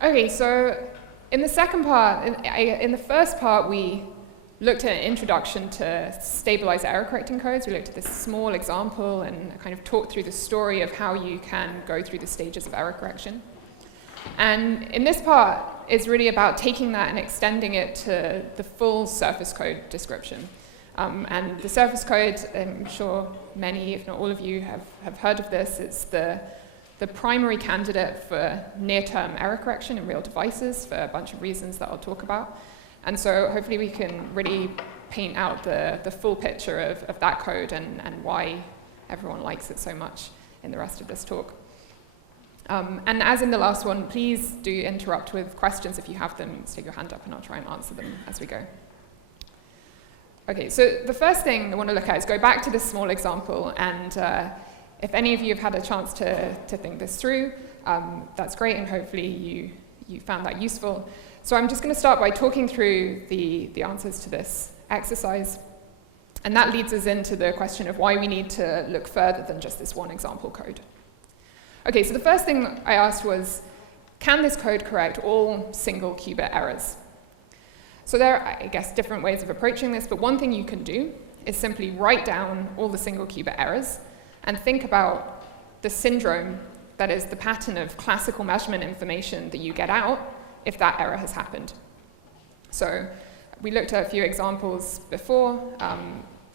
Okay, so in the second part, in the first part, we looked at an introduction to stabilized error correcting codes. We looked at this small example and kind of talked through the story of how you can go through the stages of error correction. And in this part, it's really about taking that and extending it to the full surface code description. And the surface code, I'm sure many, if not all of you, have heard of this. It's the primary candidate for near-term error correction in real devices for a bunch of reasons that I'll talk about. And so hopefully we can really paint out the full picture of that code and why everyone likes it so much in the rest of this talk. And as in the last one, please do interrupt with questions if you have them. Stick your hand up and I'll try and answer them as we go. Okay, so the first thing I want to look at is go back to this small example, and if any of you have had a chance to think this through, that's great, and hopefully you found that useful. So I'm just going to start by talking through the answers to this exercise, and that leads us into the question of why we need to look further than just this one example code. Okay, so the first thing I asked was, can this code correct all single qubit errors? So there are, I guess, different ways of approaching this, but one thing you can do is simply write down all the single qubit errors and think about the syndrome that is the pattern of classical measurement information that you get out if that error has happened. So we looked at a few examples before.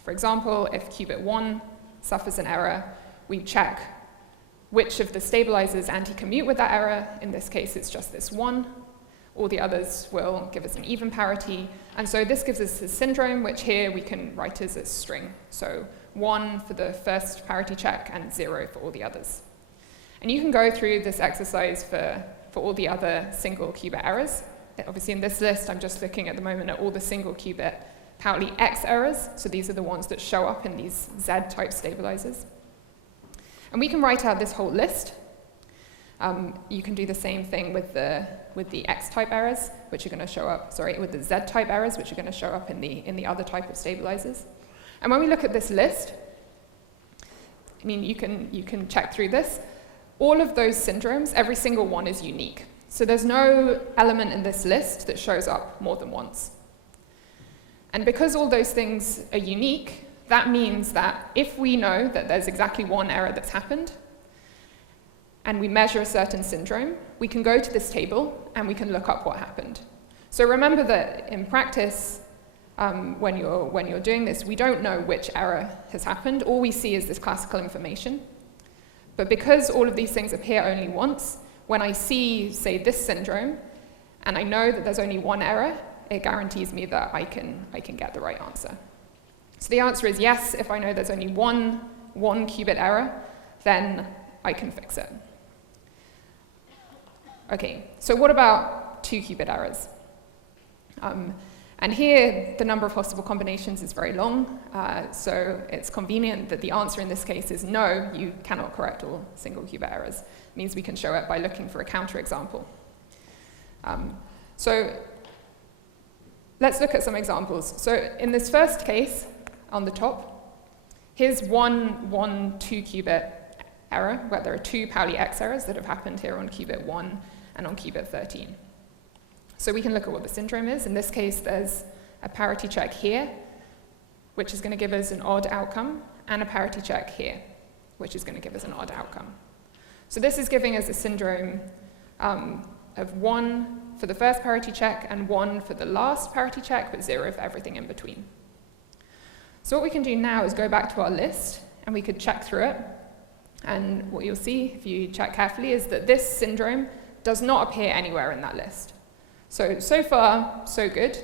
For example, if qubit 1 suffers an error, we check which of the stabilizers anti-commute with that error. In this case, it's just this one. All the others will give us an even parity. And so this gives us a syndrome, which here we can write as a string. So 1 for the first parity check and 0 for all the others. And you can go through this exercise for all the other single qubit errors. Obviously in this list, I'm just looking at the moment at all the single qubit Pauli X errors. So these are the ones that show up in these Z-type stabilizers. And we can write out this whole list. You can do the same thing with the X-type errors, which are going to show up, with the Z-type errors, which are going to show up in the other type of stabilizers. And when we look at this list, I mean, you can check through this. All of those syndromes, every single one is unique. So there's no element in this list that shows up more than once. And because all those things are unique, that means that if we know that there's exactly one error that's happened, and we measure a certain syndrome, we can go to this table and we can look up what happened. So remember that in practice, when you're doing this, we don't know which error has happened. All we see is this classical information. But because all of these things appear only once, when I see, say, this syndrome, and I know that there's only one error, it guarantees me that I can get the right answer. So the answer is yes. If I know there's only one qubit error, then I can fix it. Okay, so what about 2 qubit errors? And here, the number of possible combinations is very long, so it's convenient that the answer in this case is no, you cannot correct all single qubit errors. It means we can show it by looking for a counterexample. So let's look at some examples. So in this first case, on the top, here's one 2 qubit error, where there are 2 Pauli X errors that have happened here on qubit 1 and on qubit 13. So we can look at what the syndrome is. In this case, there's a parity check here, which is going to give us an odd outcome, and a parity check here, which is going to give us an odd outcome. So this is giving us a syndrome of 1 for the first parity check and 1 for the last parity check, but 0 for everything in between. So what we can do now is go back to our list, and we could check through it. And what you'll see, if you check carefully, is that this syndrome does not appear anywhere in that list. So far, so good.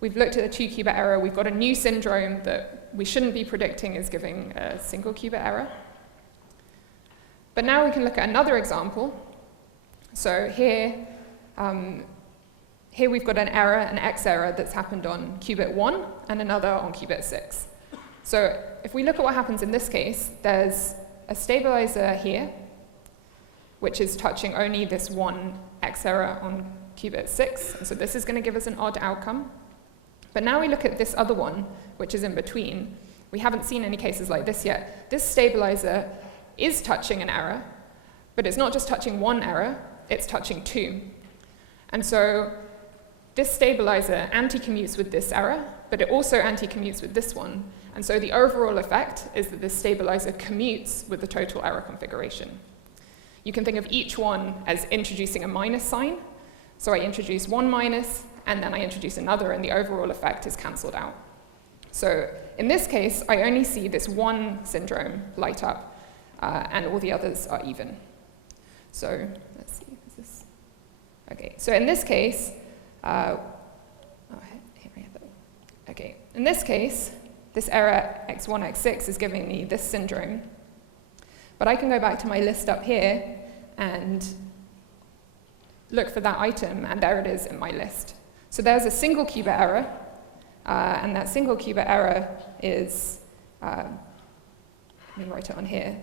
We've looked at a 2 qubit error. We've got a new syndrome that we shouldn't be predicting is giving a single qubit error. But now we can look at another example. So here we've got an error, an X error, that's happened on qubit 1 and another on qubit 6. So if we look at what happens in this case, there's a stabilizer here, which is touching only this one X error on qubit 6. And so this is going to give us an odd outcome. But now we look at this other one, which is in between. We haven't seen any cases like this yet. This stabilizer is touching an error, but it's not just touching one error, it's touching 2. And so this stabilizer anti-commutes with this error, but it also anti-commutes with this one. And so the overall effect is that this stabilizer commutes with the total error configuration. You can think of each one as introducing a minus sign. So I introduce one minus, and then I introduce another, and the overall effect is cancelled out. So in this case, I only see this one syndrome light up, and all the others are even. So let's see, is this? Okay, so in this case, okay, in this case, this error x1, x6 is giving me this syndrome. But I can go back to my list up here and look for that item, and there it is in my list. So there's a single qubit error, and that single qubit error is, let me write it on here.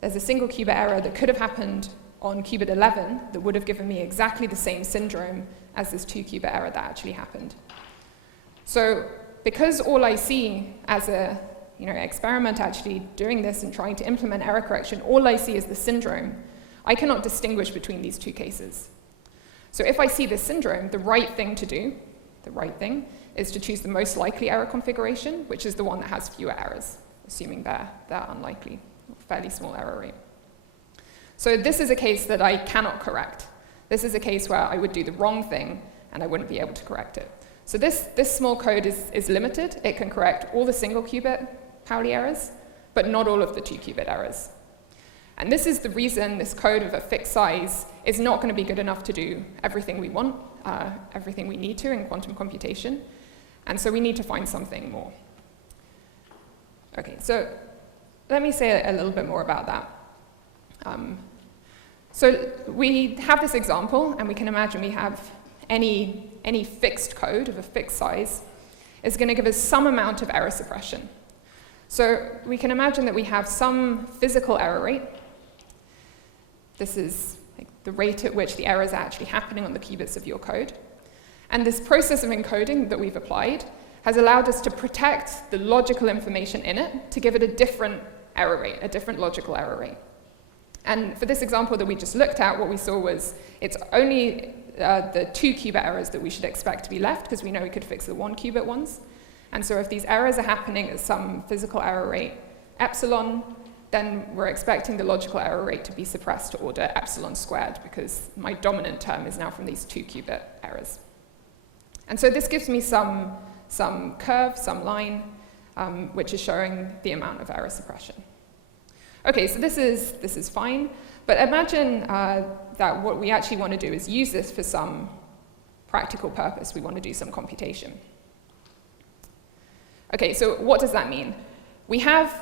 There's a single qubit error that could have happened on qubit 11 that would have given me exactly the same syndrome as this 2-qubit error that actually happened. So because all I see as a experiment actually doing this and trying to implement error correction, all I see is the syndrome, I cannot distinguish between these two cases. So if I see this syndrome, the right thing to do, is to choose the most likely error configuration, which is the one that has fewer errors, assuming they're unlikely, fairly small error rate. So this is a case that I cannot correct. This is a case where I would do the wrong thing and I wouldn't be able to correct it. So this small code is limited. It can correct all the single qubit Pauli errors, but not all of the 2-qubit errors. And this is the reason this code of a fixed size is not going to be good enough to do everything we want, everything we need to in quantum computation. And so we need to find something more. Okay, so let me say a little bit more about that. So we have this example, and we can imagine we have any fixed code of a fixed size is going to give us some amount of error suppression. So we can imagine that we have some physical error rate. This is like the rate at which the errors are actually happening on the qubits of your code. And this process of encoding that we've applied has allowed us to protect the logical information in it to give it a different error rate, a different logical error rate. And for this example that we just looked at, what we saw was it's only the 2-qubit errors that we should expect to be left, because we know we could fix the 1-qubit ones. And so if these errors are happening at some physical error rate epsilon, then we're expecting the logical error rate to be suppressed to order epsilon squared, because my dominant term is now from these 2-qubit errors. And so this gives me some curve, some line, which is showing the amount of error suppression. Okay, so this is fine, but imagine that what we actually want to do is use this for some practical purpose. We want to do some computation. Okay, so what does that mean? We have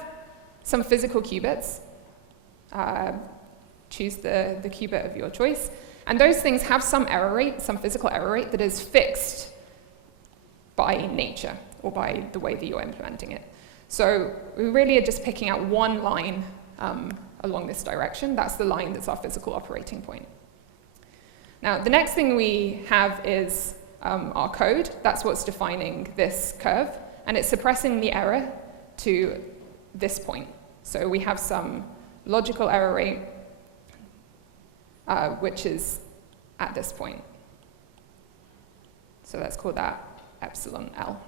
some physical qubits. Choose the qubit of your choice. And those things have some error rate, some physical error rate that is fixed by nature or by the way that you're implementing it. So we really are just picking out one line along this direction. That's the line that's our physical operating point. Now, the next thing we have is our code. That's what's defining this curve. And it's suppressing the error to this point. So we have some logical error rate, which is at this point. So let's call that epsilon L.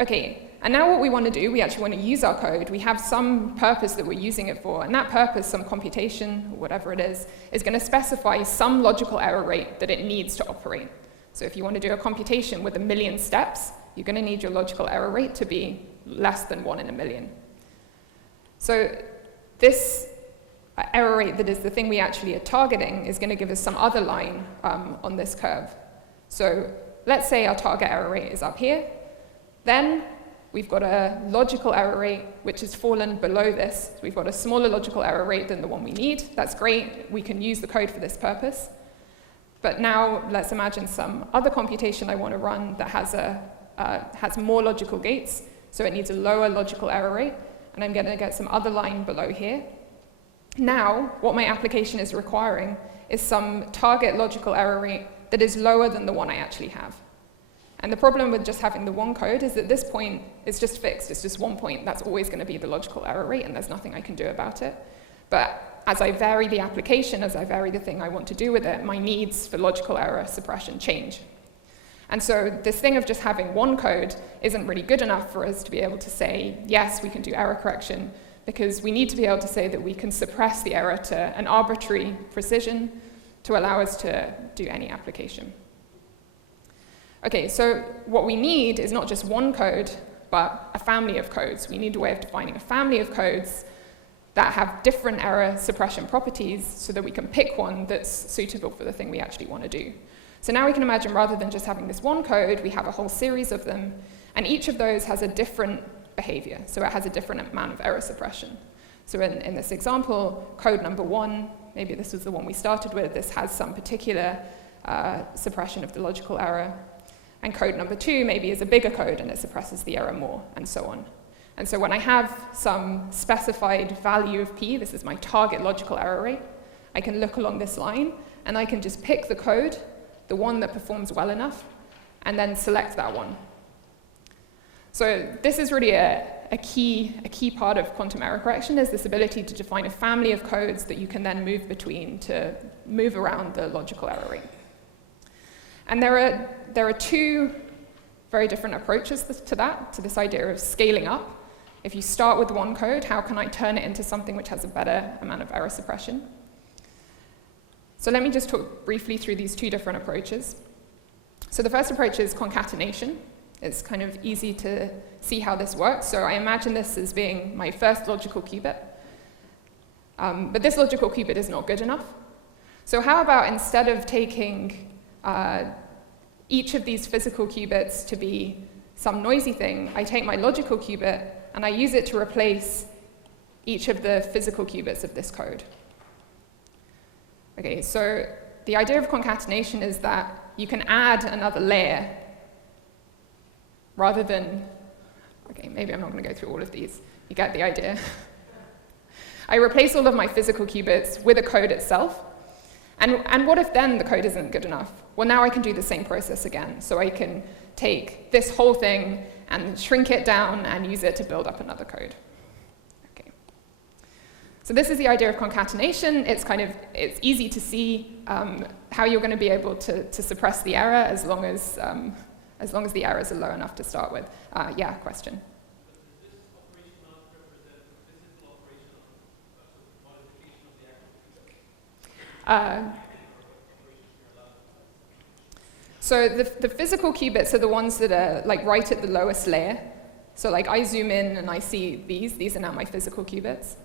Okay, and now what we want to do, we actually want to use our code. We have some purpose that we're using it for, and that purpose, some computation, or whatever it is going to specify some logical error rate that it needs to operate. So if you want to do a computation with 1,000,000 steps, you're going to need your logical error rate to be less than 1 in 1,000,000. So this error rate that is the thing we actually are targeting is going to give us some other line on this curve. So let's say our target error rate is up here. Then we've got a logical error rate which has fallen below this. So we've got a smaller logical error rate than the one we need. That's great. We can use the code for this purpose. But now let's imagine some other computation I want to run that has more logical gates. So it needs a lower logical error rate. And I'm going to get some other line below here. Now, what my application is requiring is some target logical error rate that is lower than the one I actually have. And the problem with just having the one code is that this point is just fixed. It's just one point. That's always going to be the logical error rate, and there's nothing I can do about it. But as I vary the application, as I vary the thing I want to do with it, my needs for logical error suppression change. And so this thing of just having one code isn't really good enough for us to be able to say, yes, we can do error correction, because we need to be able to say that we can suppress the error to an arbitrary precision to allow us to do any application. Okay, so what we need is not just one code, but a family of codes. We need a way of defining a family of codes that have different error suppression properties so that we can pick one that's suitable for the thing we actually want to do. So now we can imagine, rather than just having this one code, we have a whole series of them, and each of those has a different behavior. So it has a different amount of error suppression. So in this example, code number 1, maybe this was the one we started with, this has some particular suppression of the logical error. And code number 2 maybe is a bigger code and it suppresses the error more, and so on. And so when I have some specified value of p, this is my target logical error rate, I can look along this line and I can just pick the code, the one that performs well enough, and then select that one. So this is really a key part of quantum error correction, is this ability to define a family of codes that you can then move between to move around the logical error rate. And there are two very different approaches to that, to this idea of scaling up. If you start with one code, how can I turn it into something which has a better amount of error suppression? So let me just talk briefly through these two different approaches. So the first approach is concatenation. It's kind of easy to see how this works. So I imagine this as being my first logical qubit. But this logical qubit is not good enough. So how about, instead of taking each of these physical qubits to be some noisy thing, I take my logical qubit and I use it to replace each of the physical qubits of this code. Okay, so the idea of concatenation is that you can add another layer rather than, okay, maybe I'm not going to go through all of these. You get the idea. I replace all of my physical qubits with a code itself. And what if then the code isn't good enough? Well, now I can do the same process again. So I can take this whole thing and shrink it down and use it to build up another code. Okay. So this is the idea of concatenation. It's easy to see how you're going to be able to suppress the error as long as the errors are low enough to start with. Yeah, question. Does this operation not represent the physical operation of modification of the actual qubit? So the physical qubits are the ones that are like right at the lowest layer. So like I zoom in and I see these are now my physical qubits.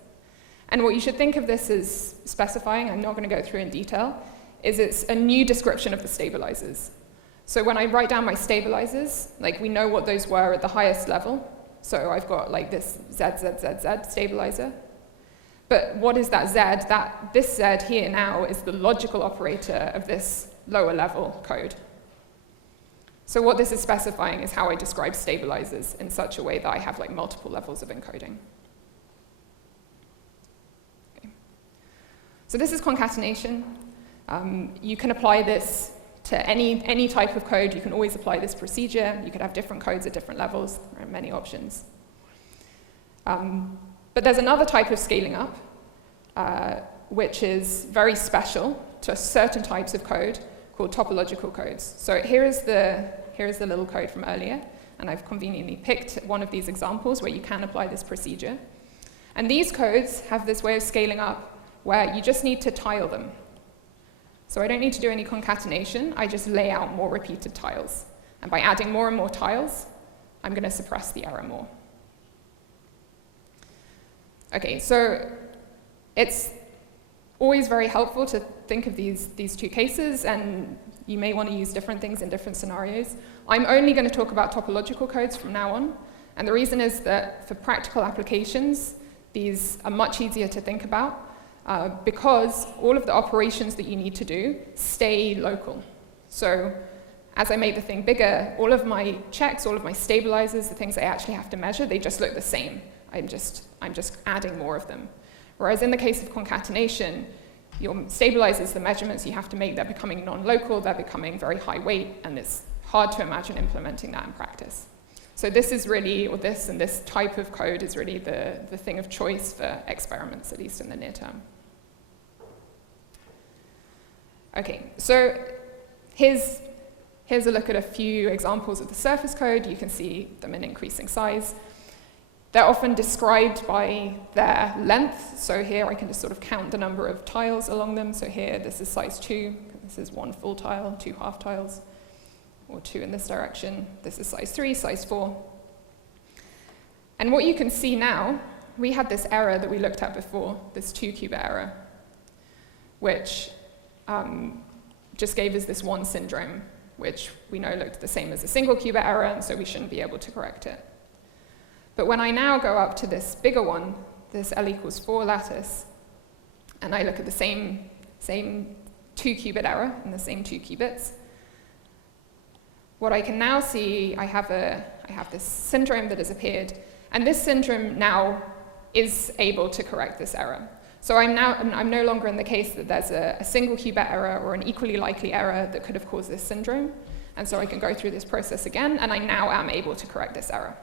And what you should think of this as specifying, I'm not going to go through in detail, is it's a new description of the stabilizers. So when I write down my stabilizers, like we know what those were at the highest level. So I've got like this ZZZZ stabilizer. But what is that Z? This Z here now is the logical operator of this lower level code. So what this is specifying is how I describe stabilizers in such a way that I have like multiple levels of encoding. Okay. So this is concatenation. You can apply this to any type of code. You can always apply this procedure. You could have different codes at different levels. There are many options. But there's another type of scaling up, which is very special to certain types of code, called topological codes. So here's the little code from earlier, and I've conveniently picked one of these examples where you can apply this procedure. And these codes have this way of scaling up where you just need to tile them. So I don't need to do any concatenation, I just lay out more repeated tiles. And by adding more and more tiles, I'm going to suppress the error more. Okay, so it's always very helpful to think of these two cases, and you may want to use different things in different scenarios. I'm only going to talk about topological codes from now on, and the reason is that for practical applications, these are much easier to think about because all of the operations that you need to do stay local. So as I make the thing bigger, all of my checks, all of my stabilizers, the things I actually have to measure, they just look the same. I'm just adding more of them. Whereas in the case of concatenation, your stabilizers, the measurements you have to make, they're becoming non-local, they're becoming very high weight, and it's hard to imagine implementing that in practice. So this is really, or this and this type of code is really the thing of choice for experiments, at least in the near term. Okay, so here's a look at a few examples of the surface code. You can see them in increasing size. They're often described by their length. So here I can just sort of count the number of tiles along them. So here this is size 2. This is 1 full tile, 2 half tiles, or 2 in this direction. This is size 3, size 4. And what you can see now, we had this error that we looked at before, this 2-qubit error, which just gave us this one syndrome, which we know looked the same as a single qubit error, and so we shouldn't be able to correct it. But when I now go up to this bigger one, this L equals 4 lattice, and I look at the same 2-qubit error in the same 2 qubits, what I can now see, I have this syndrome that has appeared, and this syndrome now is able to correct this error. So I'm no longer in the case that there's a single qubit error or an equally likely error that could have caused this syndrome. And so I can go through this process again, and I now am able to correct this error.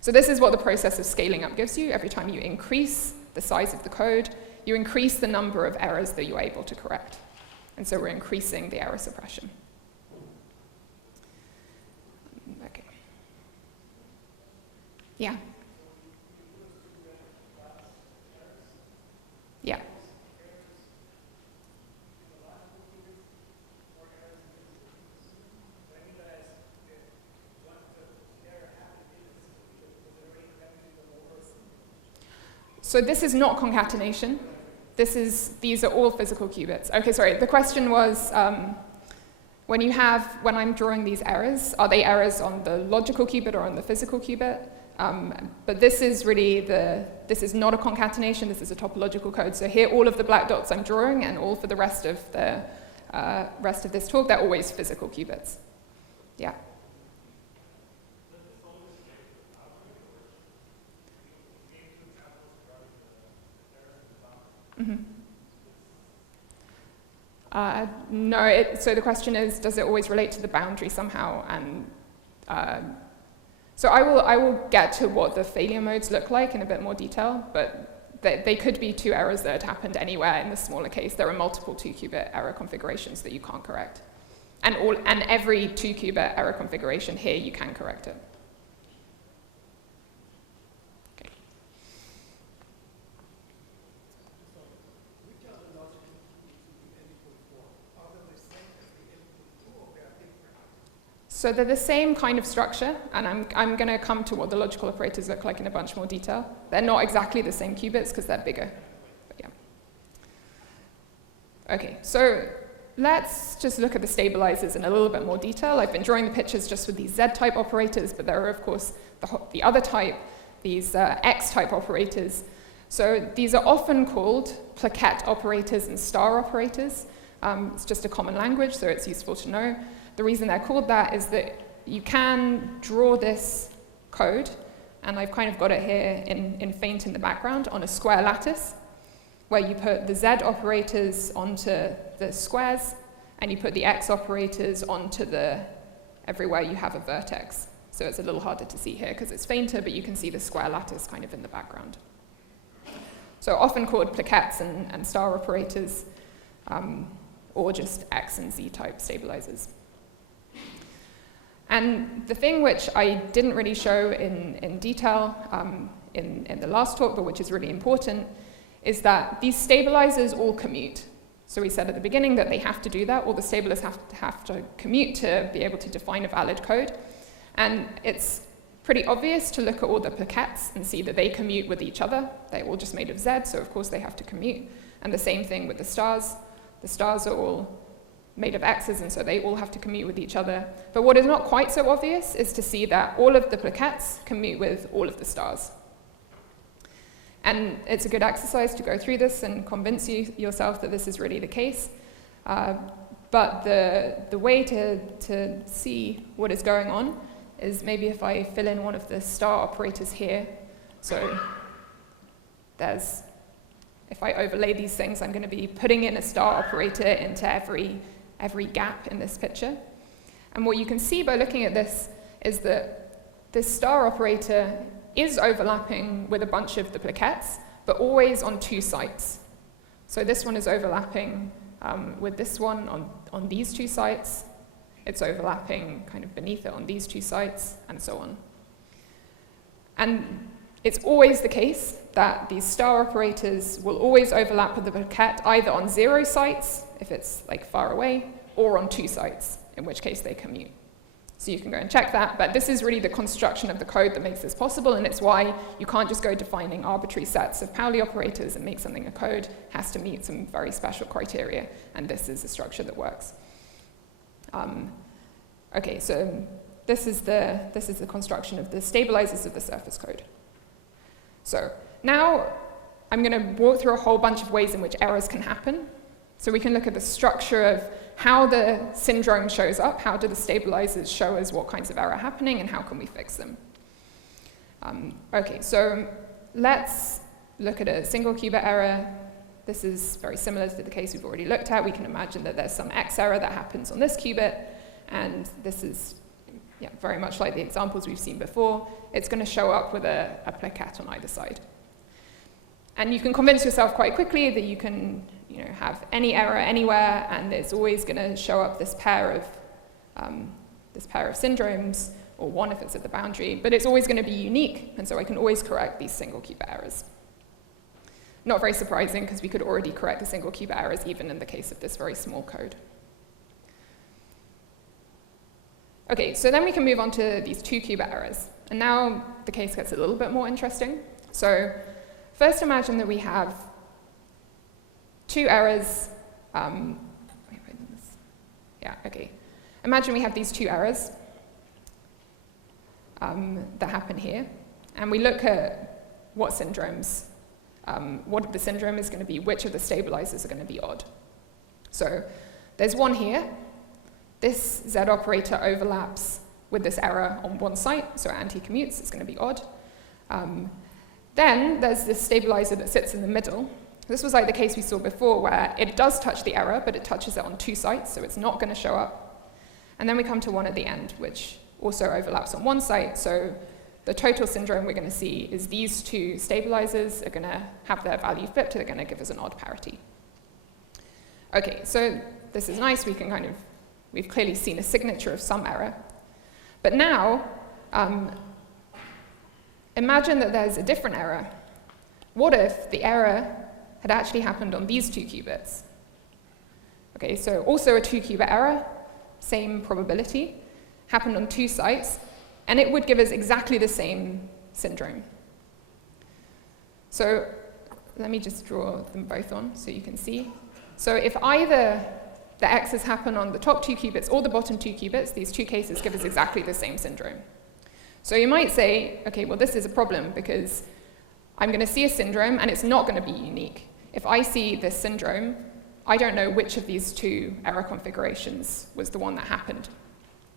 So this is what the process of scaling up gives you. Every time you increase the size of the code, you increase the number of errors that you're able to correct. And so we're increasing the error suppression. Okay. Yeah. Yeah. So this is not concatenation. These are all physical qubits. Okay, sorry, the question was, when I'm drawing these errors, are they errors on the logical qubit or on the physical qubit? But this is really this is not a concatenation, this is a topological code. So here, all of the black dots I'm drawing, and all for the rest of this talk, they're always physical qubits. Yeah. Mm-hmm. No, so the question is, does it always relate to the boundary somehow? And so I will get to what the failure modes look like in a bit more detail, but they could be 2 errors that had happened anywhere in the smaller case. There are multiple 2-qubit error configurations that you can't correct. And every 2-qubit error configuration here, you can correct it. Okay. So they're the same kind of structure, and I'm going to come to what the logical operators look like in a bunch more detail. They're not exactly the same qubits because they're bigger. But yeah. Okay, so let's just look at the stabilizers in a little bit more detail. I've been drawing the pictures just with these Z-type operators, but there are, of course, the other type, these X-type operators. So these are often called Placate operators and star operators. It's just a common language, so it's useful to know. The reason they're called that is that you can draw this code, and I've kind of got it here in faint in the background, on a square lattice, where you put the Z operators onto the squares, and you put the X operators onto everywhere you have a vertex. So it's a little harder to see here because it's fainter, but you can see the square lattice kind of in the background. So often called plaquettes and star operators, or just X and Z type stabilizers. And the thing which I didn't really show in detail in the last talk, but which is really important, is that these stabilizers all commute. So we said at the beginning that they have to do that. All the stabilizers have to commute to be able to define a valid code. And it's pretty obvious to look at all the plaquettes and see that they commute with each other. They're all just made of Z, so of course they have to commute. And the same thing with the stars. The stars are all made of X's, and so they all have to commute with each other. But what is not quite so obvious is to see that all of the plaquettes commute with all of the stars. And it's a good exercise to go through this and convince yourself that this is really the case. But the way to see what is going on is maybe if I fill in one of the star operators here. So if I overlay these things, I'm going to be putting in a star operator into every gap in this picture. And what you can see by looking at this is that this star operator is overlapping with a bunch of the plaquettes, but always on two sites. So this one is overlapping with this one on these two sites. It's overlapping kind of beneath it on these two sites, and so on. And it's always the case that these star operators will always overlap with the plaquette either on 0 sites, if it's like far away, or on 2 sites, in which case they commute. So you can go and check that, but this is really the construction of the code that makes this possible, and it's why you can't just go defining arbitrary sets of Pauli operators and make something a code. It has to meet some very special criteria, and this is a structure that works. Okay, so this is the construction of the stabilizers of the surface code. So now I'm going to walk through a whole bunch of ways in which errors can happen. So we can look at the structure of how the syndrome shows up, how do the stabilizers show us what kinds of error are happening, and how can we fix them. Okay, so let's look at a single qubit error. This is very similar to the case we've already looked at. We can imagine that there's some X error that happens on this qubit, and this is very much like the examples we've seen before. It's going to show up with a plaquette on either side. And you can convince yourself quite quickly that you can have any error anywhere, and it's always going to show up this pair of syndromes, or one if it's at the boundary, but it's always going to be unique, and so I can always correct these single qubit errors. Not very surprising, because we could already correct the single qubit errors even in the case of this very small code. Okay, so then we can move on to these 2 qubit errors, and now the case gets a little bit more interesting. So first imagine that we have 2 errors. Imagine we have these 2 errors that happen here, and we look at what syndromes, what the syndrome is going to be, which of the stabilizers are going to be odd. So there's one here. This Z operator overlaps with this error on one site, so it anti-commutes, it's going to be odd. Then there's this stabilizer that sits in the middle. This was like the case we saw before, where it does touch the error, but it touches it on 2 sites, so it's not going to show up. And then we come to one at the end, which also overlaps on one site, so the total syndrome we're going to see is these 2 stabilizers are going to have their value flipped, they're going to give us an odd parity. Okay, so this is nice, we've clearly seen a signature of some error. But now, imagine that there's a different error. What if the error had actually happened on these 2 qubits? Okay, so also a 2 qubit error, same probability, happened on 2 sites, and it would give us exactly the same syndrome. So let me just draw them both on so you can see. So if either the X's happen on the top 2 qubits or the bottom 2 qubits, these 2 cases give us exactly the same syndrome. So you might say, okay, well, this is a problem because I'm going to see a syndrome and it's not going to be unique. If I see this syndrome, I don't know which of these 2 error configurations was the one that happened.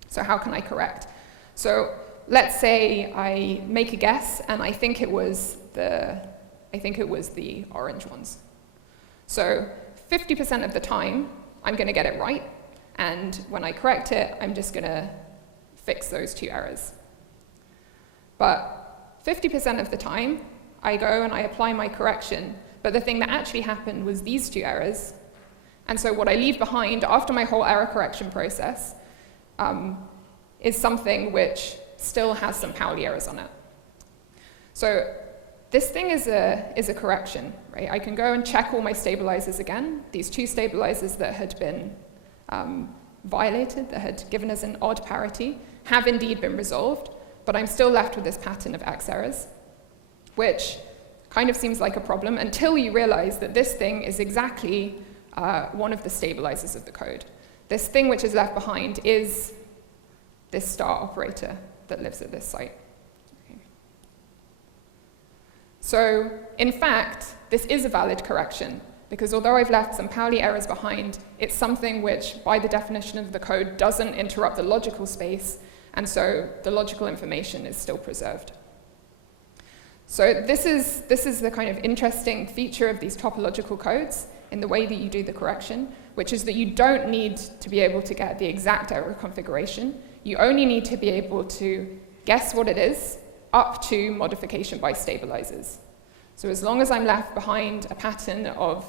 So how can I correct? So let's say I make a guess and I think it was the orange ones. So 50% of the time, I'm going to get it right, and when I correct it, I'm just going to fix those 2 errors. But 50% of the time, I go and I apply my correction, but the thing that actually happened was these 2 errors, and so what I leave behind after my whole error correction process is something which still has some Pauli errors on it. So this thing is a correction, right? I can go and check all my stabilizers again. These 2 stabilizers that had been violated, that had given us an odd parity, have indeed been resolved, but I'm still left with this pattern of X errors, which kind of seems like a problem until you realize that this thing is exactly one of the stabilizers of the code. This thing which is left behind is this star operator that lives at this site. So, in fact, this is a valid correction, because although I've left some Pauli errors behind, it's something which, by the definition of the code, doesn't interrupt the logical space, and so the logical information is still preserved. So this is the kind of interesting feature of these topological codes in the way that you do the correction, which is that you don't need to be able to get the exact error configuration. You only need to be able to guess what it is, up to modification by stabilizers. So as long as I'm left behind a pattern of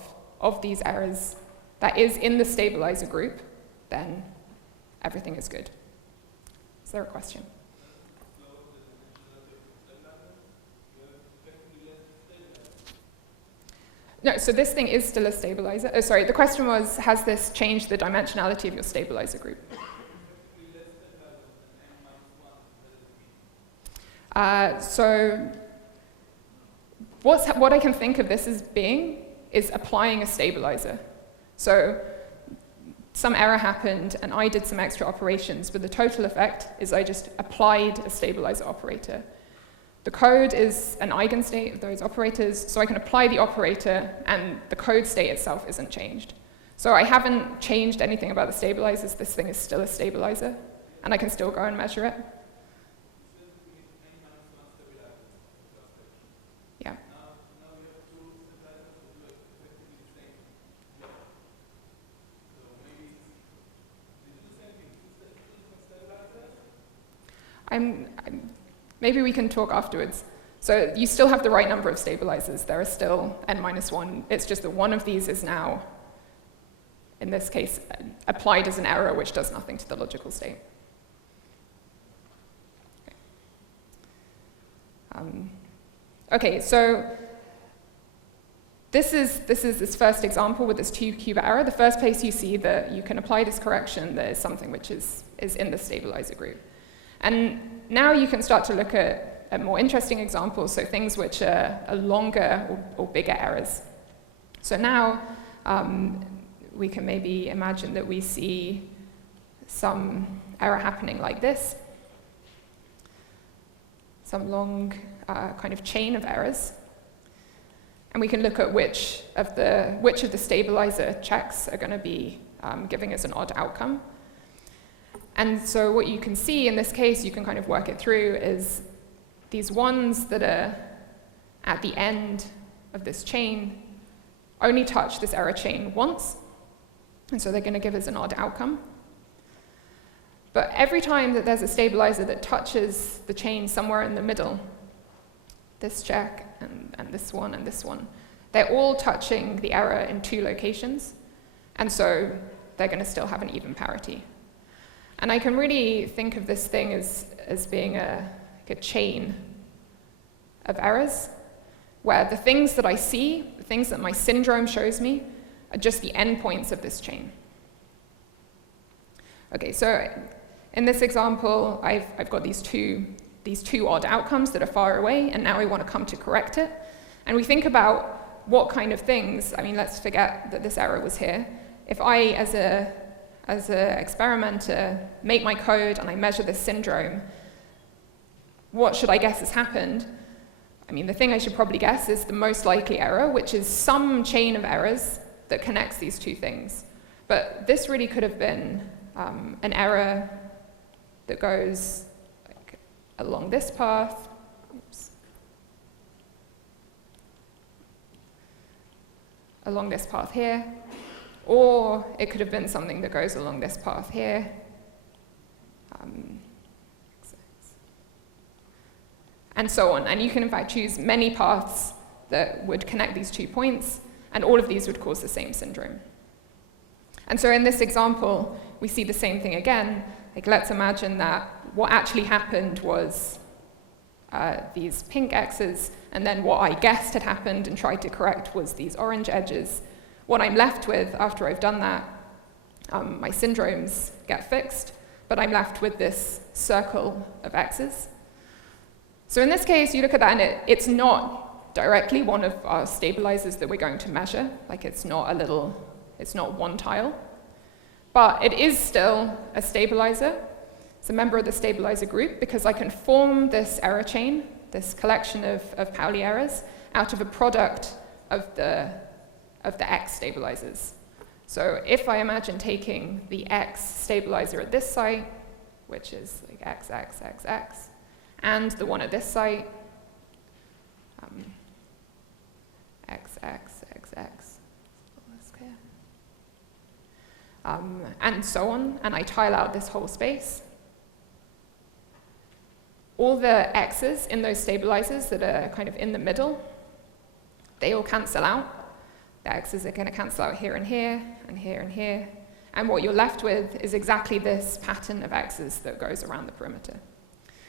these errors that is in the stabilizer group, then everything is good. Is there a question? No, so this thing is still a stabilizer. Oh, sorry, the question was, has this changed the dimensionality of your stabilizer group? So what I can think of this as being is applying a stabilizer. So some error happened, and I did some extra operations, but the total effect is I just applied a stabilizer operator. The code is an eigenstate of those operators, so I can apply the operator, and the code state itself isn't changed. So I haven't changed anything about the stabilizers. This thing is still a stabilizer, and I can still go and measure it. Yeah. Maybe we can talk afterwards. So you still have the right number of stabilizers. There are still n-1. It's just that one of these is now, in this case, applied as an error, which does nothing to the logical state. Okay, so this is this first example with this 2-qubit error. The first place you see that you can apply this correction, there is something which is in the stabilizer group. And now you can start to look at more interesting examples, so things which are longer or bigger errors. So now we can maybe imagine that we see some error happening like this, some long kind of chain of errors. And we can look at which of the stabilizer checks are going to be giving us an odd outcome. And so what you can see in this case, you can kind of work it through, is these ones that are at the end of this chain only touch this error chain once, and so they're going to give us an odd outcome. But every time that there's a stabilizer that touches the chain somewhere in the middle, this check and this one, they're all touching the error in 2 locations, and so they're going to still have an even parity. And I can really think of this thing as being a chain of errors, where the things that I see, the things that my syndrome shows me, are just the endpoints of this chain. Okay, so in this example, I've got these two odd outcomes that are far away, and now we want to come to correct it. And we think about what kind of things. I mean, let's forget that this error was here. If I, as an experimenter, make my code and I measure this syndrome, what should I guess has happened? I mean, the thing I should probably guess is the most likely error, which is some chain of errors that connects these 2 things. But this really could have been an error that goes like along this path. Oops. Along this path here. Or it could have been something that goes along this path here. And so on. And you can, in fact, choose many paths that would connect these 2 points, and all of these would cause the same syndrome. And so in this example, we see the same thing again. Like, let's imagine that what actually happened was these pink X's, and then what I guessed had happened and tried to correct was these orange edges. What I'm left with after I've done that, my syndromes get fixed, but I'm left with this circle of X's. So in this case, you look at that, and it's not directly one of our stabilizers that we're going to measure. Like, it's not one tile. But it is still a stabilizer. It's a member of the stabilizer group, because I can form this error chain, this collection of Pauli errors, out of a product of the X stabilizers. So if I imagine taking the X stabilizer at this site, which is like X, X, X, X, and the one at this site, X, X, X, X, that's clear. And so on, and I tile out this whole space. all the x's in those stabilizers that are kind of in the middle, they all cancel out. The x's are going to cancel out here and here, and here and here. And what you're left with is exactly this pattern of x's that goes around the perimeter.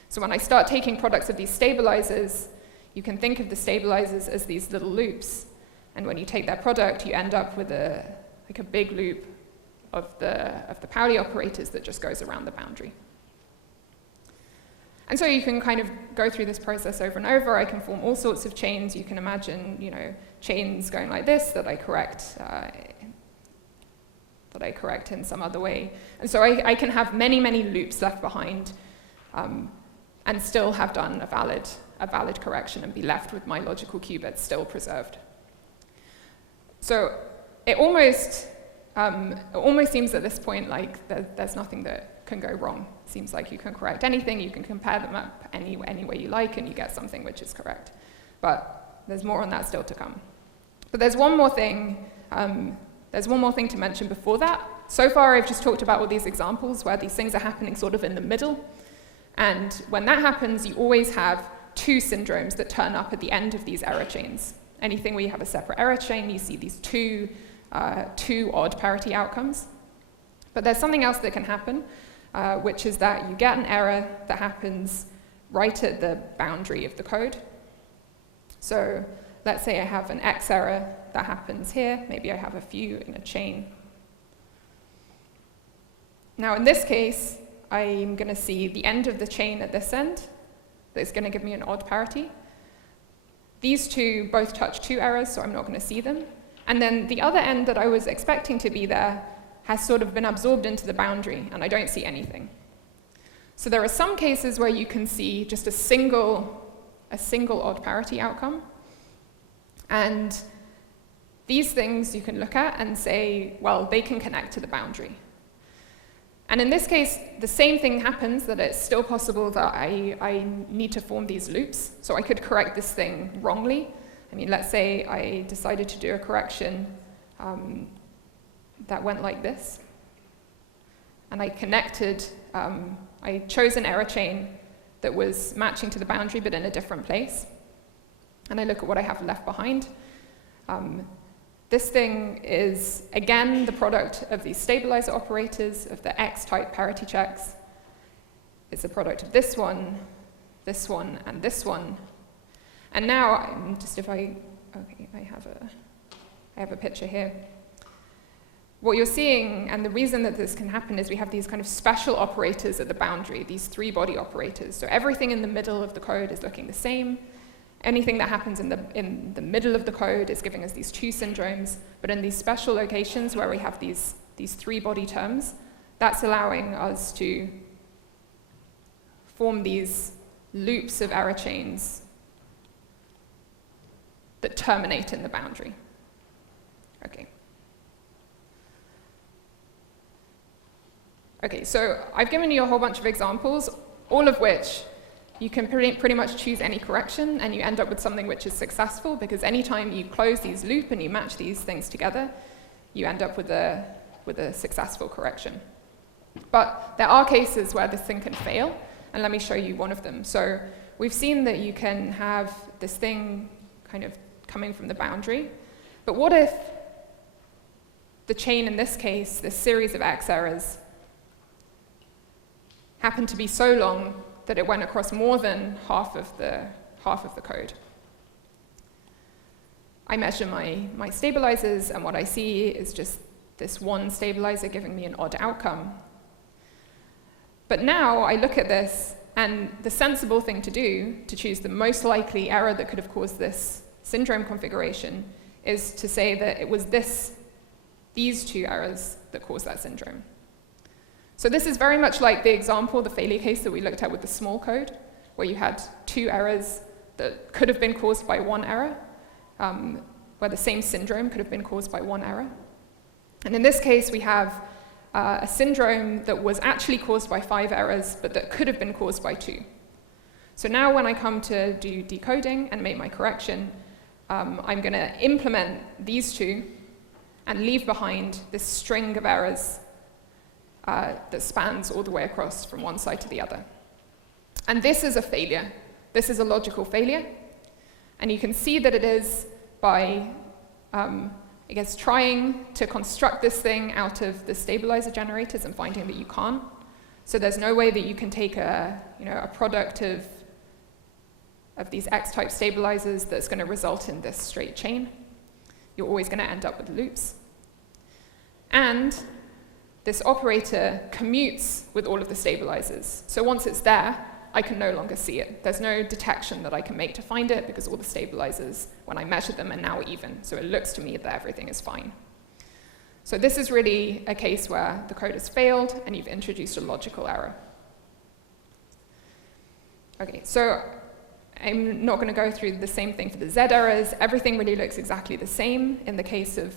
So when I start taking products of these stabilizers, you can think of the stabilizers as these little loops. And when you take their product, you end up with a big loop of the Pauli operators that just goes around the boundary. And so you can kind of go through this process over and over. I can form all sorts of chains. You can imagine, chains going like this that I correct in some other way. And so I can have many, many loops left behind and still have done a valid correction and be left with my logical qubits still preserved. So it almost seems at this point like there's nothing that can go wrong. It seems like you can correct anything, you can compare them up any way you like, and you get something which is correct. But there's more on that still to come. But there's one more thing. There's one more thing to mention before that. So far, I've just talked about all these examples where these things are happening sort of in the middle. And when that happens, you always have two syndromes that turn up at the end of these error chains. Anything where you have a separate error chain, you see these two odd parity outcomes. But there's something else that can happen, which is that you get an error that happens right at the boundary of the code. So let's say I have an X error that happens here. Maybe I have a few in a chain. Now in this case, I'm going to see the end of the chain at this end. That's going to give me an odd parity. These two both touch two errors, so I'm not going to see them. And then the other end that I was expecting to be there has sort of been absorbed into the boundary, and I don't see anything. So there are some cases where you can see just a single odd parity outcome. And these things you can look at and say, well, they can connect to the boundary. And in this case, the same thing happens, that it's still possible that I need to form these loops. So I could correct this thing wrongly. I mean, let's say I decided to do a correction that went like this. And I connected, I chose an error chain that was matching to the boundary, but in a different place. And I look at what I have left behind. This thing is, again, the product of these stabilizer operators, of the X-type parity checks. It's a product of this one, and this one. And now, I have a picture here. What you're seeing, and the reason that this can happen, is we have these kind of special operators at the boundary, these three-body operators. So everything in the middle of the code is looking the same. Anything that happens in the middle of the code is giving us these two syndromes, but in these special locations where we have these three-body terms, that's allowing us to form these loops of error chains that terminate in the boundary. Okay, so I've given you a whole bunch of examples, all of which you can pretty much choose any correction, and you end up with something which is successful, because anytime you close these loop and you match these things together, you end up with a successful correction. But there are cases where this thing can fail, and let me show you one of them. So we've seen that you can have this thing kind of coming from the boundary, but what if the chain in this case, this series of X errors, happened to be so long that it went across more than half of the code? I measure my stabilizers, and what I see is just this one stabilizer giving me an odd outcome. But now I look at this, and the sensible thing to do, to choose the most likely error that could have caused this syndrome configuration, is to say that it was these two errors that caused that syndrome. So this is very much like the example, the failure case that we looked at with the small code, where you had two errors that could have been caused by one error, where the same syndrome could have been caused by one error. And in this case, we have a syndrome that was actually caused by 5 errors, but that could have been caused by 2. So now when I come to do decoding and make my correction, I'm going to implement these two and leave behind this string of errors that spans all the way across from one side to the other. And this is a failure. This is a logical failure. And you can see that it is by, I guess, trying to construct this thing out of the stabilizer generators and finding that you can't. So there's no way that you can take a product of these X-type stabilizers that's going to result in this straight chain. You're always going to end up with loops. And this operator commutes with all of the stabilizers. So once it's there, I can no longer see it. There's no detection that I can make to find it because all the stabilizers, when I measure them, are now even. So it looks to me that everything is fine. So this is really a case where the code has failed and you've introduced a logical error. Okay, so I'm not going to go through the same thing for the Z errors. Everything really looks exactly the same in the case of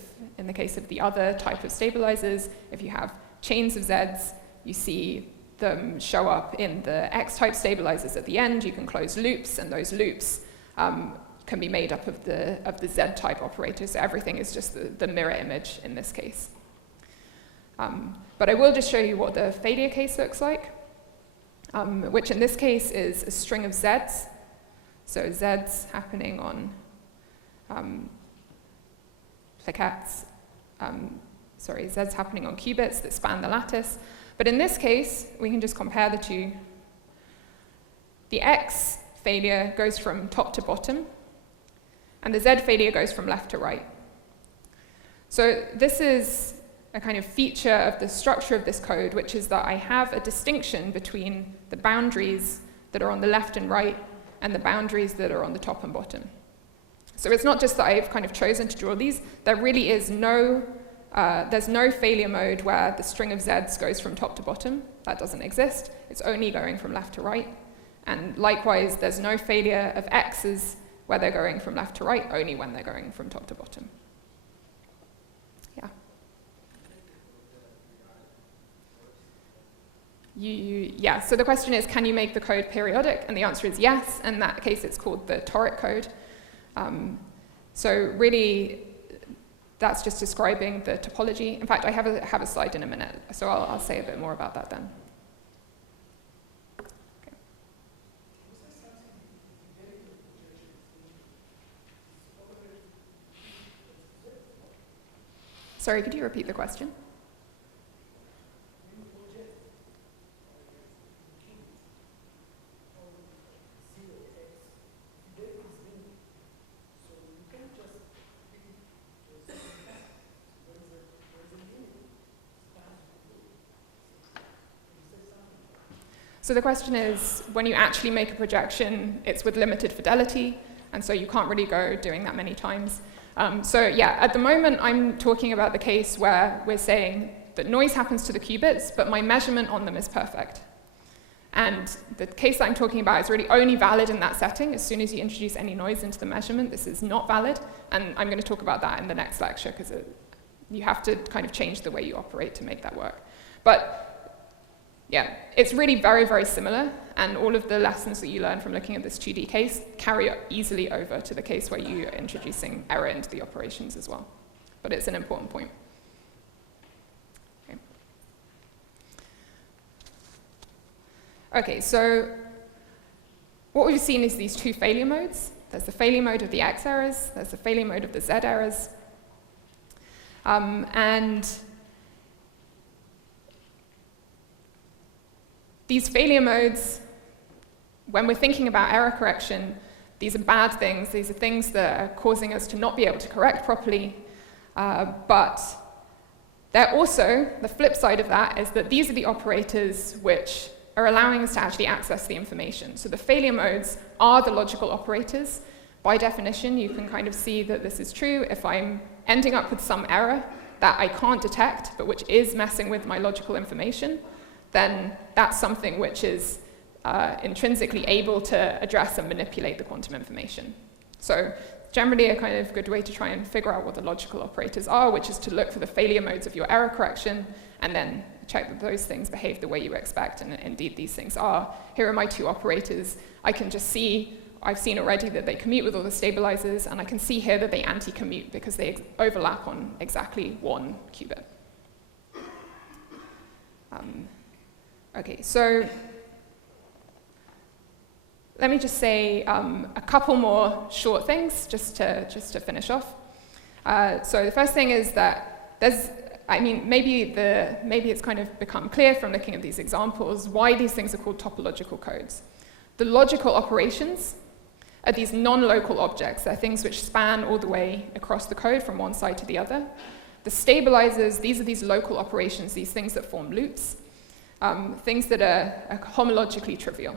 the other type of stabilizers. If you have chains of Zs, you see them show up in the X-type stabilizers at the end. You can close loops, and those loops can be made up of the Z-type operators. So everything is just the mirror image in this case. But I will just show you what the failure case looks like, which in this case is a string of Zs. So Zs happening on Placates, Zs happening on qubits that span the lattice. But in this case, we can just compare the two. The X failure goes from top to bottom, and the Z failure goes from left to right. So this is a kind of feature of the structure of this code, which is that I have a distinction between the boundaries that are on the left and right and the boundaries that are on the top and bottom. So it's not just that I've kind of chosen to draw these. There really is there's no failure mode where the string of Zs goes from top to bottom. That doesn't exist. It's only going from left to right. And likewise, there's no failure of X's where they're going from left to right, only when they're going from top to bottom. Yeah. Yeah, so the question is, can you make the code periodic? And the answer is yes. In that case, it's called the toric code. So really, that's just describing the topology. In fact, I have a slide in a minute, so I'll say a bit more about that then. Okay. Sorry, could you repeat the question? So the question is, when you actually make a projection, it's with limited fidelity, and so you can't really go doing that many times. So yeah, at the moment, I'm talking about the case where we're saying that noise happens to the qubits, but my measurement on them is perfect. And the case that I'm talking about is really only valid in that setting. As soon as you introduce any noise into the measurement, this is not valid. And I'm going to talk about that in the next lecture, because you have to kind of change the way you operate to make that work. But yeah, it's really very, very similar, and all of the lessons that you learn from looking at this 2D case carry easily over to the case where you're introducing error into the operations as well. But it's an important point. Okay, so what we've seen is these two failure modes. There's the failure mode of the X errors, there's the failure mode of the Z errors. And these failure modes, when we're thinking about error correction, these are bad things. These are things that are causing us to not be able to correct properly. But they're also, the flip side of that is that these are the operators which are allowing us to actually access the information. So the failure modes are the logical operators. By definition, you can kind of see that this is true. If I'm ending up with some error that I can't detect, but which is messing with my logical information, then that's something which is intrinsically able to address and manipulate the quantum information. So generally a kind of good way to try and figure out what the logical operators are, which is to look for the failure modes of your error correction, and then check that those things behave the way you expect, and indeed these things are. Here are my two operators. I can just see, I've seen already that they commute with all the stabilizers, and I can see here that they anti-commute because they overlap on exactly one qubit. Okay, so let me just say a couple more short things just to finish off. So the first thing is that maybe it's kind of become clear from looking at these examples why these things are called topological codes. The logical operations are these non-local objects. They're things which span all the way across the code from one side to the other. The stabilizers, these are these local operations, these things that form loops, things that are homologically trivial.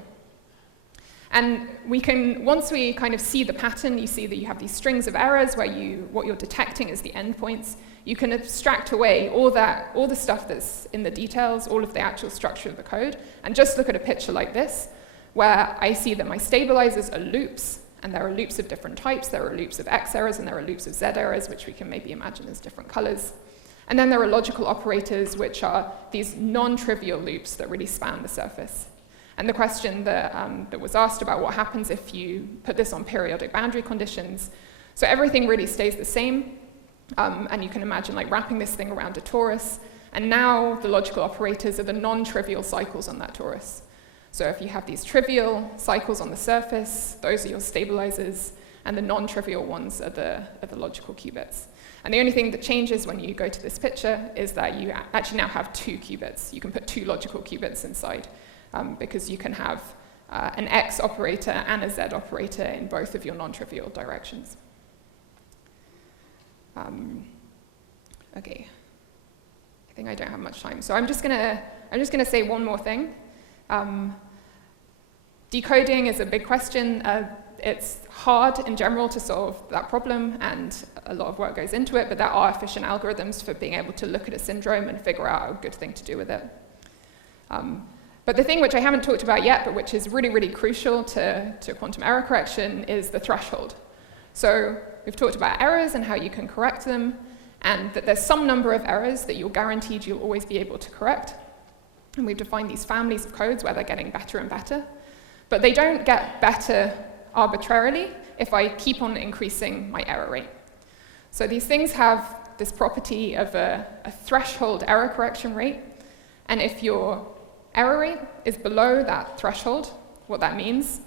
And once we kind of see the pattern, you see that you have these strings of errors where what you're detecting is the endpoints. You can abstract away all the stuff that's in the details, all of the actual structure of the code, and just look at a picture like this, where I see that my stabilizers are loops, and there are loops of different types. There are loops of X errors, and there are loops of Z errors, which we can maybe imagine as different colors. And then there are logical operators, which are these non-trivial loops that really span the surface. And the question that was asked about what happens if you put this on periodic boundary conditions. So everything really stays the same. And you can imagine like wrapping this thing around a torus. And now the logical operators are the non-trivial cycles on that torus. So if you have these trivial cycles on the surface, those are your stabilizers. And the non-trivial ones are the logical qubits. And the only thing that changes when you go to this picture is that you actually now have 2 qubits. You can put 2 logical qubits inside. Because you can have an X operator and a Z operator in both of your non-trivial directions. Okay, I think I don't have much time, so I'm just gonna say one more thing. Decoding is a big question. It's hard in general to solve that problem, and a lot of work goes into it. But there are efficient algorithms for being able to look at a syndrome and figure out a good thing to do with it. But the thing which I haven't talked about yet, but which is really, really crucial to quantum error correction, is the threshold. So we've talked about errors and how you can correct them, and that there's some number of errors that you're guaranteed you'll always be able to correct. And we've defined these families of codes where they're getting better and better. But they don't get better arbitrarily if I keep on increasing my error rate. So these things have this property of a threshold error correction rate, and if your error rate is below that threshold, what that means,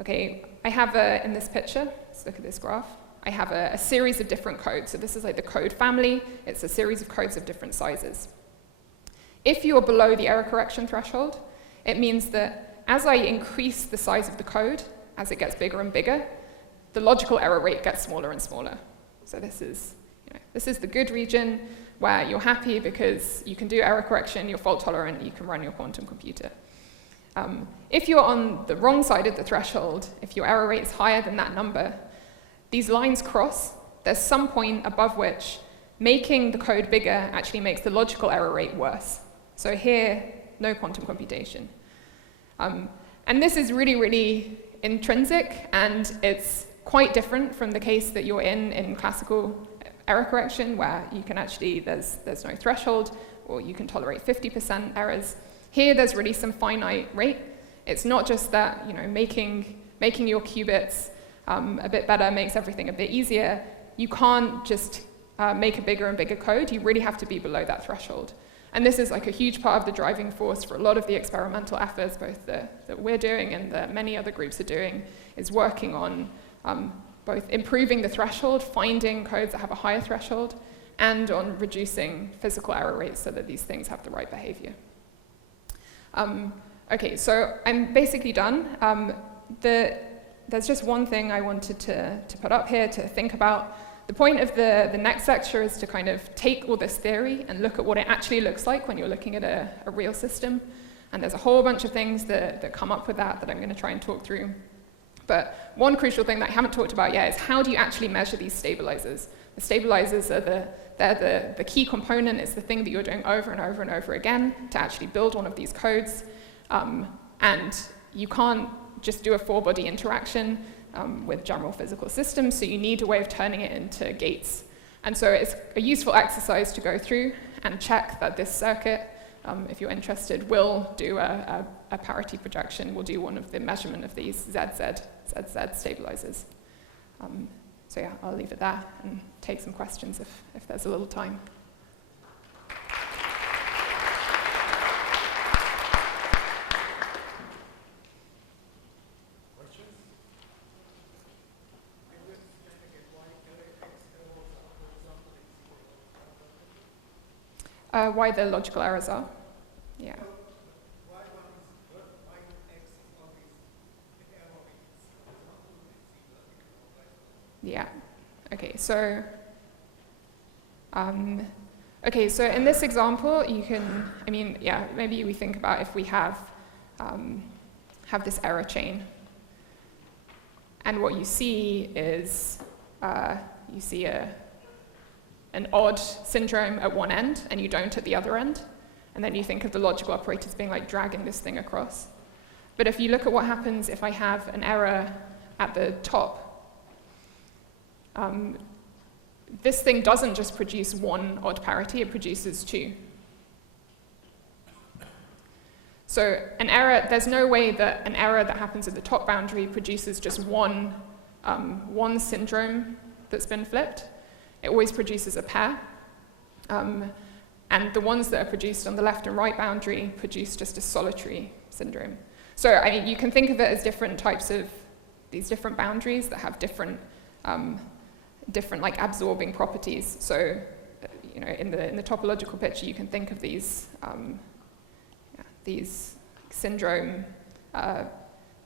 okay, I have in this picture, let's look at this graph, I have a series of different codes. So this is like the code family. It's a series of codes of different sizes. If you're below the error correction threshold, it means that as I increase the size of the code, as it gets bigger and bigger, the logical error rate gets smaller and smaller. So this is the good region, where you're happy because you can do error correction, you're fault tolerant, you can run your quantum computer. If you're on the wrong side of the threshold, if your error rate is higher than that number, these lines cross. There's some point above which making the code bigger actually makes the logical error rate worse. So here, no quantum computation. And this is really, really intrinsic, and it's quite different from the case that you're in classical error correction, where you can actually, there's no threshold, or you can tolerate 50% errors. Here, there's really some finite rate. It's not just that making your qubits a bit better makes everything a bit easier. You can't just make a bigger and bigger code. You really have to be below that threshold. And this is like a huge part of the driving force for a lot of the experimental efforts, both that we're doing and that many other groups are doing, is working on both improving the threshold, finding codes that have a higher threshold, and on reducing physical error rates so that these things have the right behavior. Okay, so I'm basically done. There's just one thing I wanted to put up here to think about. The point of the next lecture is to kind of take all this theory and look at what it actually looks like when you're looking at a real system. And there's a whole bunch of things that come up with that I'm going to try and talk through. But one crucial thing that I haven't talked about yet is how do you actually measure these stabilizers? The stabilizers are the key component. It's the thing that you're doing over and over and over again to actually build one of these codes. And you can't just do a 4-body interaction with general physical systems, so you need a way of turning it into gates. And so it's a useful exercise to go through and check that this circuit, if you're interested, will do a parity projection, will do one of the measurement of these ZZ stabilizers. So yeah, I'll leave it there and take some questions if there's a little time. Why the logical errors are. Yeah. Yeah. Okay. So. Okay. So in this example, you can. I mean, yeah. Maybe we think about if we have this error chain, and what you see is you see an odd syndrome at one end, and you don't at the other end, and then you think of the logical operators being like dragging this thing across. But if you look at what happens if I have an error at the top, this thing doesn't just produce one odd parity, it produces two. So an error, there's no way that an error that happens at the top boundary produces just one syndrome that's been flipped. It always produces a pair. And the ones that are produced on the left and right boundary produce just a solitary syndrome. So I mean, you can think of it as different types of these different boundaries that have different like absorbing properties. So you know, in the topological picture, you can think of these syndrome,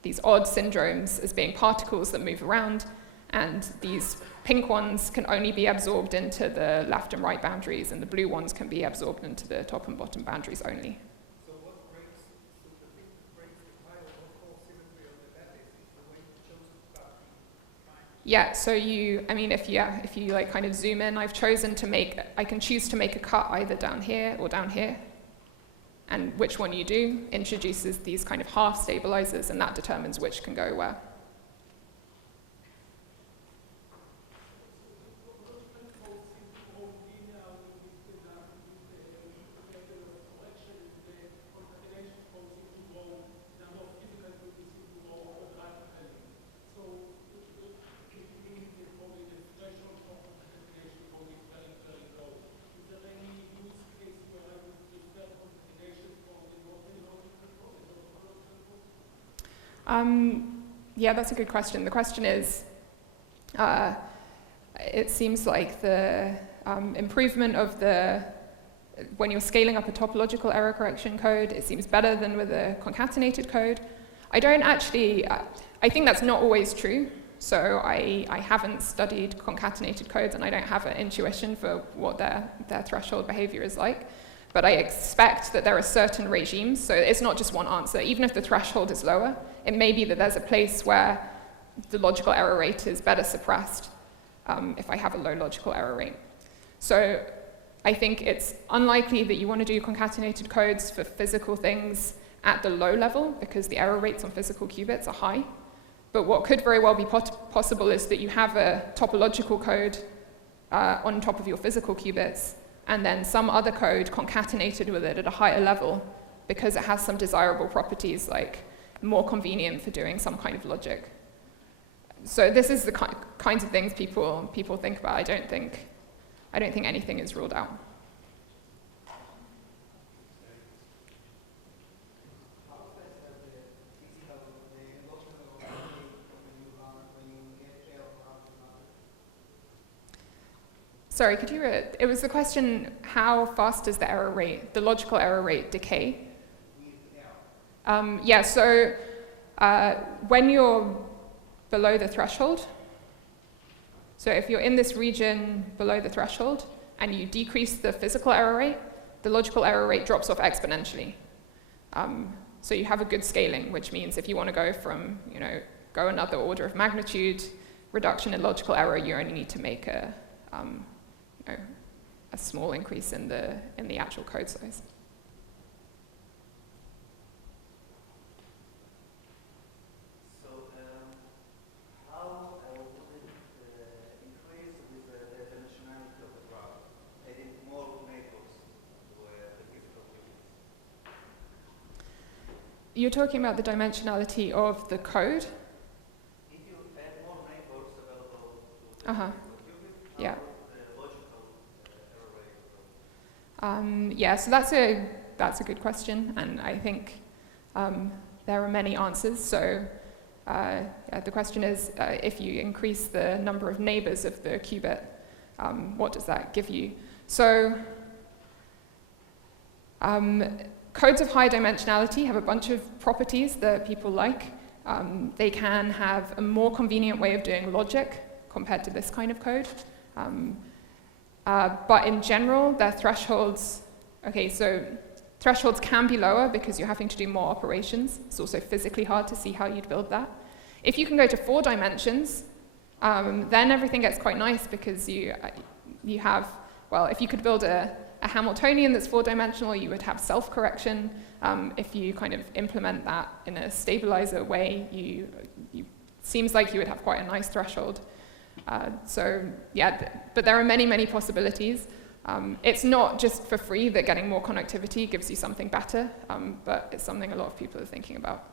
these odd syndromes as being particles that move around, and these pink ones can only be absorbed into the left and right boundaries, and the blue ones can be absorbed into the top and bottom boundaries only. So what breaks the pile of whole symmetry of the lattice is the way you chose boundary. Yeah, so if you like kind of zoom in, I can choose to make a cut either down here or down here. And which one you do introduces these kind of half stabilizers, and that determines which can go where. Yeah, that's a good question. The question is, it seems like the improvement of when you're scaling up a topological error correction code, it seems better than with a concatenated code. I think that's not always true. So I haven't studied concatenated codes, and I don't have an intuition for what their threshold behavior is like. But I expect that there are certain regimes, so it's not just one answer. Even if the threshold is lower, it may be that there's a place where the logical error rate is better suppressed if I have a low logical error rate. So I think it's unlikely that you want to do concatenated codes for physical things at the low level, because the error rates on physical qubits are high. But what could very well be possible is that you have a topological code on top of your physical qubits, and then some other code concatenated with it at a higher level because it has some desirable properties, like more convenient for doing some kind of logic. So this is the kinds of things people think about. I don't think anything is ruled out. Sorry, could you, it was the question, how fast does the error rate, the logical error rate, decay? Yeah, so when you're below the threshold, so if you're in this region below the threshold and you decrease the physical error rate, the logical error rate drops off exponentially. So you have a good scaling, which means if you want to go from, go another order of magnitude reduction in logical error, you only need to make a small increase in the actual code size. So how would it increase with the dimensionality of the graph, adding more neighbors to the physical qubits? You're talking about the dimensionality of the code? If you add more neighbors available to the physical qubit, Yeah. The logical error rate? Yeah, so that's a good question, and I think there are many answers. So the question is, if you increase the number of neighbors of the qubit, what does that give you? So Codes of high dimensionality have a bunch of properties that people like. They can have a more convenient way of doing logic compared to this kind of code. But in general, their thresholds, okay, so thresholds can be lower because you're having to do more operations. It's also physically hard to see how you'd build that. If you can go to 4 dimensions, then everything gets quite nice because you have, well, if you could build a Hamiltonian that's 4-dimensional, you would have self-correction. If you kind of implement that in a stabilizer way, seems like you would have quite a nice threshold. So yeah, but there are many, many possibilities. It's not just for free that getting more connectivity gives you something better, but it's something a lot of people are thinking about.